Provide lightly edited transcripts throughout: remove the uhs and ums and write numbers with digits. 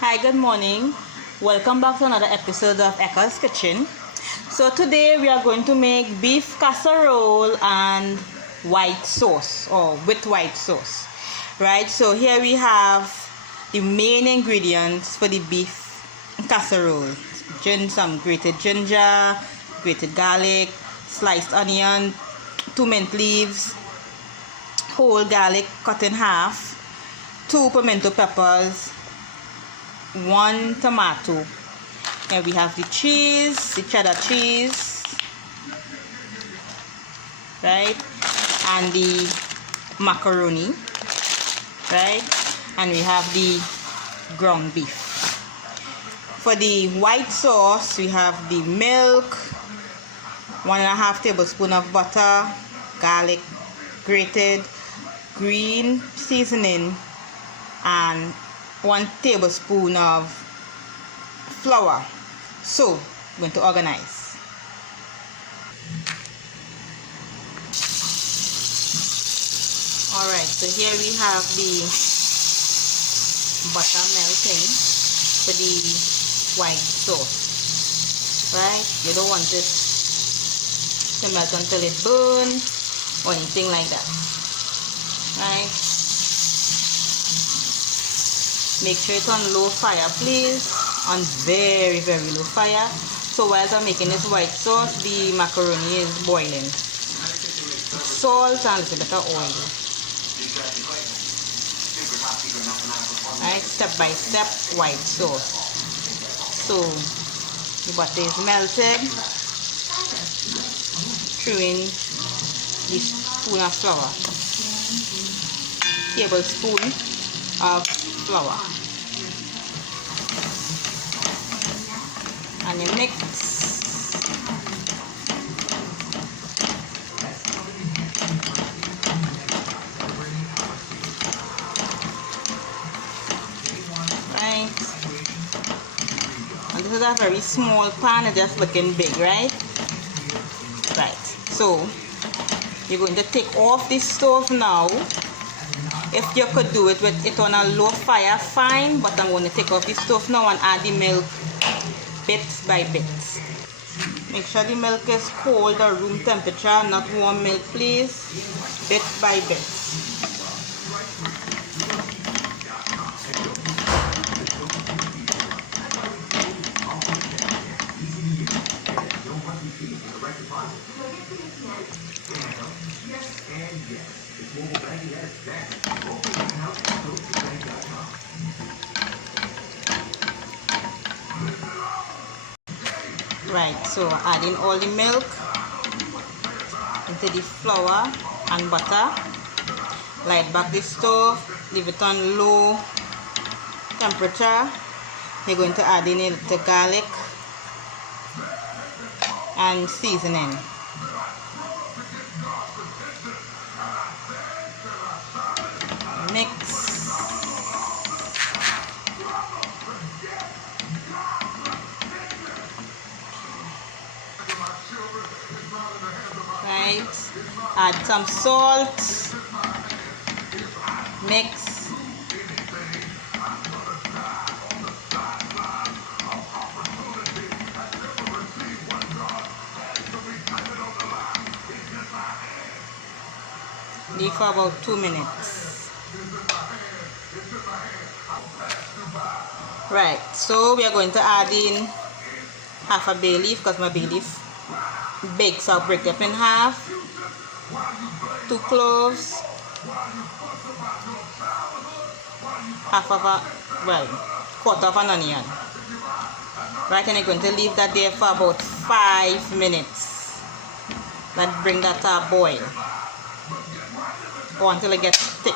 Hi, good morning. Welcome back to another episode of Ecah's Kitchen. So today we are going to make beef casserole and white sauce, or with white sauce. Right, so here we have the main ingredients for the beef casserole. Some grated ginger, grated garlic, sliced onion, 2 mint leaves, whole garlic cut in half, 2 pimento peppers, 1 tomato. And we have the cheese, the cheddar cheese, right, and the macaroni, right, and we have the ground beef. For the white sauce, we have the milk, 1.5 tablespoons of butter, garlic grated, green seasoning, and 1 tablespoon of flour. So I'm going to organize. Alright, so here we have the butter melting for the white sauce. Right? You don't want it to melt until it burns or anything like that. Right? Make sure it's on low fire, please. On very, very low fire. So while I'm making this white sauce, the macaroni is boiling. Salt and a little bit of oil. Alright, step by step white sauce. So the butter is melted. Throw in the spoon of flour. Tablespoon of flour. And you mix. Right. And this is a very small pan, it's just looking big, right? Right. So you're going to take off the stove now. If you could do it with it on a low fire, fine, but I'm going to take off the stove now and add the milk bits by bits. Make sure the milk is cold or room temperature, not warm milk, please. Bit by bit. Right, so adding all the milk into the flour and butter. Light back the stove, leave it on low temperature. You're going to add in the garlic and seasoning. Mix. Right, add some salt, mix, leave for about 2 minutes. Right, so we are going to add in half a bay leaf, because my bay leaf big, so I'll break it up in half. 2 cloves, half of a, well, quarter of an onion. Right, and you're going to leave that there for about 5 minutes. Let's bring that to a boil, or until it gets thick.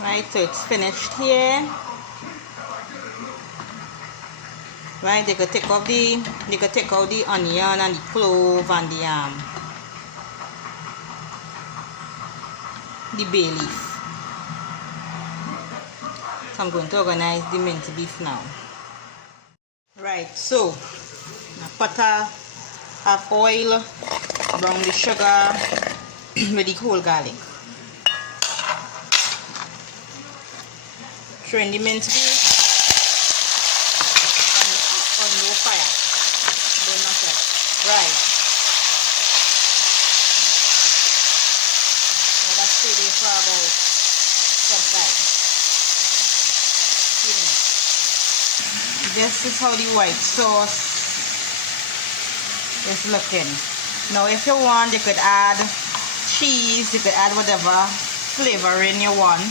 Right, so it's finished here. Right, they could take out the onion and the clove and the bay leaf. So I'm going to organize the minced beef now. Right, so butter, have oil, brown the sugar with the whole garlic. Throwing the minced beef on low fire. Don't knock it. Right. Let us stay there for about some time. 2 minutes. This is how the white sauce is looking. Now if you want, you could add cheese, you could add whatever flavoring you want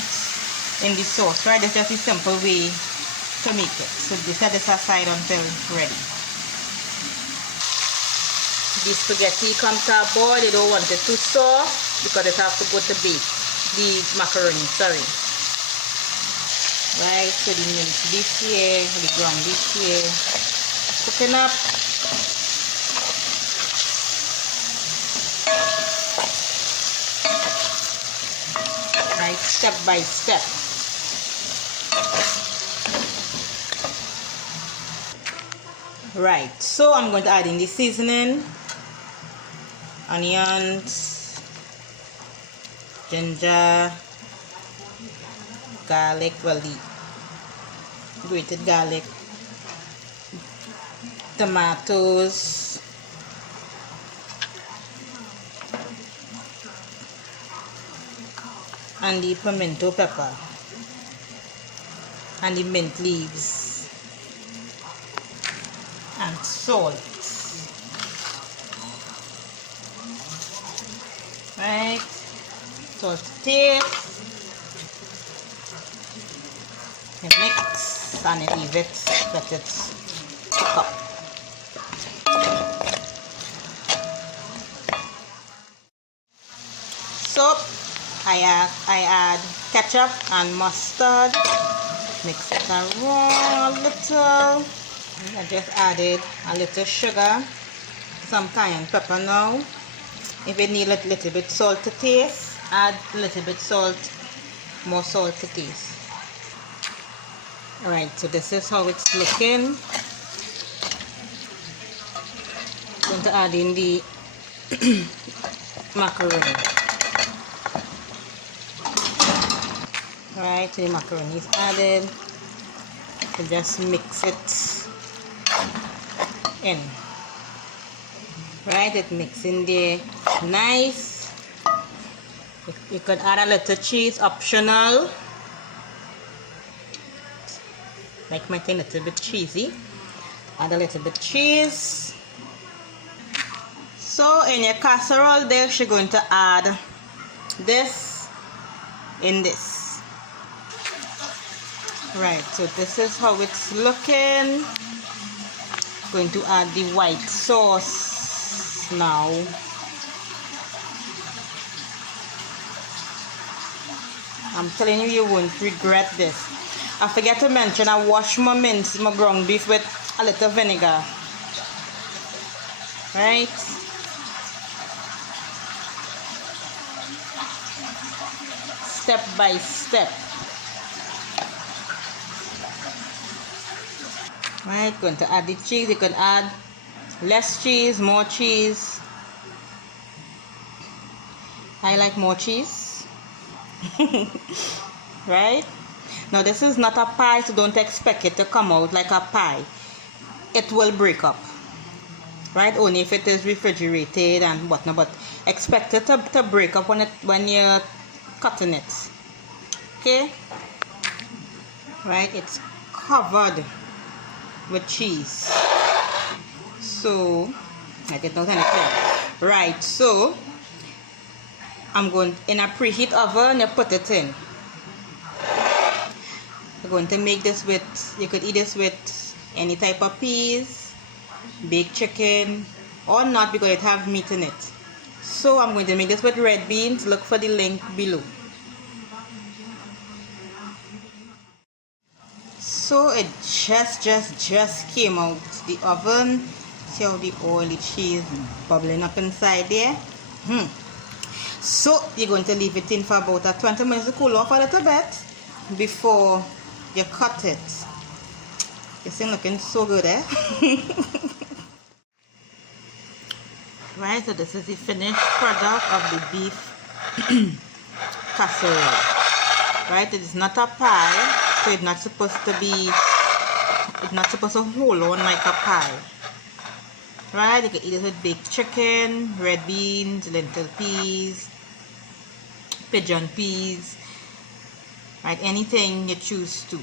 in the sauce, right? It's just a simple way to make it. So set this aside until ready. The spaghetti comes to a boil. You don't want it too soft because it has to go to bake. The macaroni, sorry. Right, so the minced beef here, the ground beef here, cooking up. Right, step by step. Right, so I'm going to add in the seasoning, onions, ginger, garlic, well, the grated garlic, tomatoes, and the pimento pepper, and the mint leaves, and salt. Right, salt to taste. You mix and you leave it, let it cook up. So I add ketchup and mustard, mix it around a little. I just added a little sugar, some cayenne pepper now. If you need a little bit salt to taste, add a little bit salt, more salt to taste. Alright, so this is how it's looking. I'm going to add in the macaroni. Alright, so the macaroni is added. So just mix it in. Right, it mixes in there nice. You could add a little cheese, optional. Make my thing a little bit cheesy. Add a little bit cheese. So in your casserole dish, you're going to add this in this. Right, so this is how it's looking. Going to add the white sauce now. I'm telling you, you won't regret this. I forget to mention, I wash my ground beef with a little vinegar. Right? Step by step. Right, going to add the cheese. You can add less cheese, more cheese. I like more cheese. Right? Now this is not a pie, so don't expect it to come out like a pie. It will break up. Right? Only if it is refrigerated and whatnot, but expect it to break up when you're cutting it. Okay? Right? It's covered with cheese. So I get not any clear. Right, so I'm going in a preheat oven, you put it in. You're going to make this with, you could eat this with any type of peas, baked chicken, or not because it have meat in it. So I'm going to make this with red beans. Look for the link below. So it just came out the oven. See how the oily cheese bubbling up inside there. So you're going to leave it in for about 20 minutes to cool off a little bit before you cut it. It's looking so good, eh? Right, so this is the finished product of the beef casserole. Right, it is not a pie. So it's not supposed to hold on like a pie. Right? You can eat it with baked chicken, red beans, lentil peas, pigeon peas, right? Anything you choose to.